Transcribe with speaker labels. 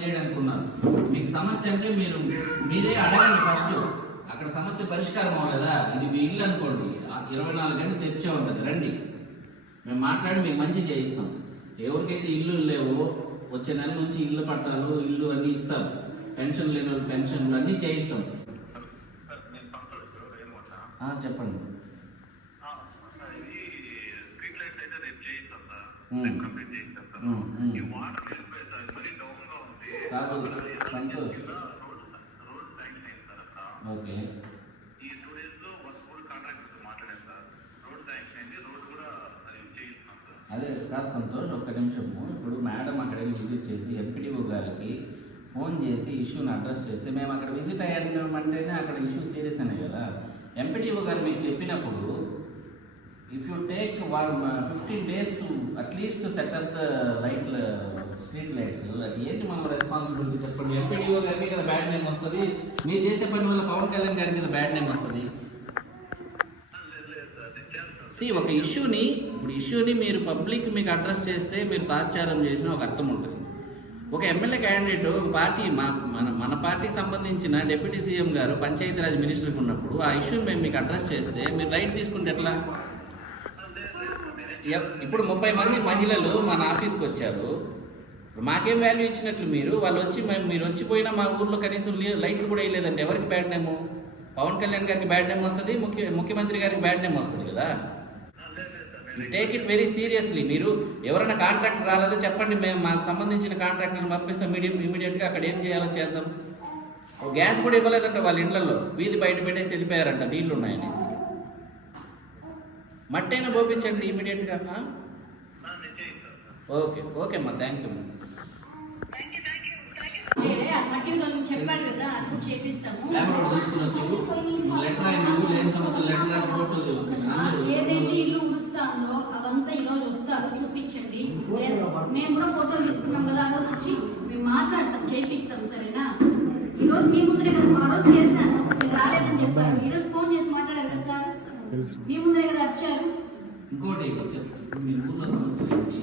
Speaker 1: పనిచేయడానికి ఉన్నారు మీకు సమస్య అంటే మీరు మీరే అడగండి ఫస్ట్. అక్కడ సమస్య పరిష్కారం అవ్వలేదా? ఇది మీ ఇల్లు అనుకోండి. ఇరవై నాలుగు గంటలు తెచ్చే ఉంటుంది. రండి. మేము మాట్లాడి మీకు మంచి చేయిస్తాం. ఎవరికైతే ఇల్లు లేవో వచ్చే నెల నుంచి ఇల్లు పట్టాలు ఇల్లు అన్నీ ఇస్తాం పెన్షన్ లేని వాళ్ళు పెన్షన్లు అన్నీ చేయిస్తాం. చెప్పండి.
Speaker 2: కంప్లీట్. ఈ వాటర్ మరీ డౌన్గా
Speaker 1: కాదు, సంతోష్. ఓకే.
Speaker 2: ఈ టూ డేస్లో ఒక స్కూల్ కాంట్రాక్టర్ మాట్లాడాను సార్. రోడ్ శాంక్షన్ అయింది రోడ్ కూడా అది చేయిస్తున్నాం సార్.
Speaker 1: అదే కాదు సంతోష్ ఒక్క నిమిషము. ఇప్పుడు మేడం అక్కడ విజిట్ చేసి ఎంపీడీఓ గారికి ఫోన్ చేసి ఇష్యూని అడ్రస్ చేస్తే మేము అక్కడ విజిట్ అయ్యామంటేనే అక్కడ ఇష్యూ సీరియస్ అనే కదా. ఎంపీడీఓ గారు మీకు చెప్పినప్పుడు if you take one fifteen days to at least set up the light street lights అది ఏంటి మన రెస్పాన్సిబిలిటీ చెప్పండి? ఎంపీడీఓ గారికి కదా బ్యాడ్ నేమ్ వస్తుంది. మీరు చేసే పని వల్ల పవన్ కళ్యాణ్ గారి మీద బ్యాడ్ నేమ్ వస్తుంది. సి ఒక ఇష్యూని ఇప్పుడు ఇష్యూని మీరు పబ్లిక్ మీకు అడ్రస్ చేస్తే మీరు తాత్సారం చేసిన ఒక అర్థం ఉంటుంది. ఒక ఎమ్మెల్యే క్యాండిడేట్ ఒక పార్టీ మా మన మన పార్టీకి సంబంధించిన డిప్యూటీ సీఎం గారు పంచాయతీరాజ్ మినిస్టర్కి ఉన్నప్పుడు ఆ ఇష్యూని మేము మీకు అడ్రస్ చేస్తే మీరు రైట్ తీసుకుంటే ఎట్లా? ఇప్పుడు ముప్పై మంది మహిళలు మన ఆఫీస్కి వచ్చారు. మాకేం వాల్యూ ఇచ్చినట్లు మీరు? వాళ్ళు వచ్చి మేము మీరు వచ్చిపోయినా మా ఊర్లో కనీసం లైట్లు కూడా వేయలేదంటే ఎవరికి బ్యాడ్ నేమ్ పవన్ కళ్యాణ్ గారికి బ్యాడ్ నేమ్ వస్తుంది ముఖ్య ముఖ్యమంత్రి గారికి బ్యాడ్ నేమ్ వస్తుంది కదా? టేక్ ఇట్ వెరీ సీరియస్లీ మీరు ఎవరైనా కాంట్రాక్ట్ రాలేదో? చెప్పండి మేము మాకు సంబంధించిన కాంట్రాక్టర్ని పంపిస్తాం. మీడియం ఇమీడియట్గా అక్కడ ఏం చేయాలో చేద్దాం. ఓ గ్యాస్ కూడా ఇవ్వలేదంట వాళ్ళ ఇళ్ళలో. వీధి బయట పెట్టేసి వెళ్ళిపోయారంట నీళ్ళు ఉన్నాయనేసి. మట్టైనా పోపించండి ఇమీడియట్గా ఓకే. ఓకే అమ్మా థ్యాంక్ యూ
Speaker 3: చేపిస్తాము.
Speaker 1: లేబర్ తీసుకుని వచ్చి లెటర్ అయిన నువ్వు లేని సమస్యలు లెటర్ రాసి ఫోటోలు
Speaker 3: ఆ, ఏదైతే ఇల్లు ఉరుస్తాందో అవంతా ఈ రోజు వస్తారు చూపించండి. మేము కూడా ఫోటోలు తీసుకున్నాం కదా రోజు వచ్చి మేము మాట్లాడతాం చేపిస్తాం సరేనా? ఈ రోజు మీ ముందరే కదా ఆ రోజు చేశాను. రాలేదని చెప్పారు. ఈ రోజు ఫోన్ చేసి మాట్లాడారు కదా సార్? మీ ముందరే కదా వచ్చారు?
Speaker 1: ఇంకోటి మీరు సమస్యలు ఏంటి?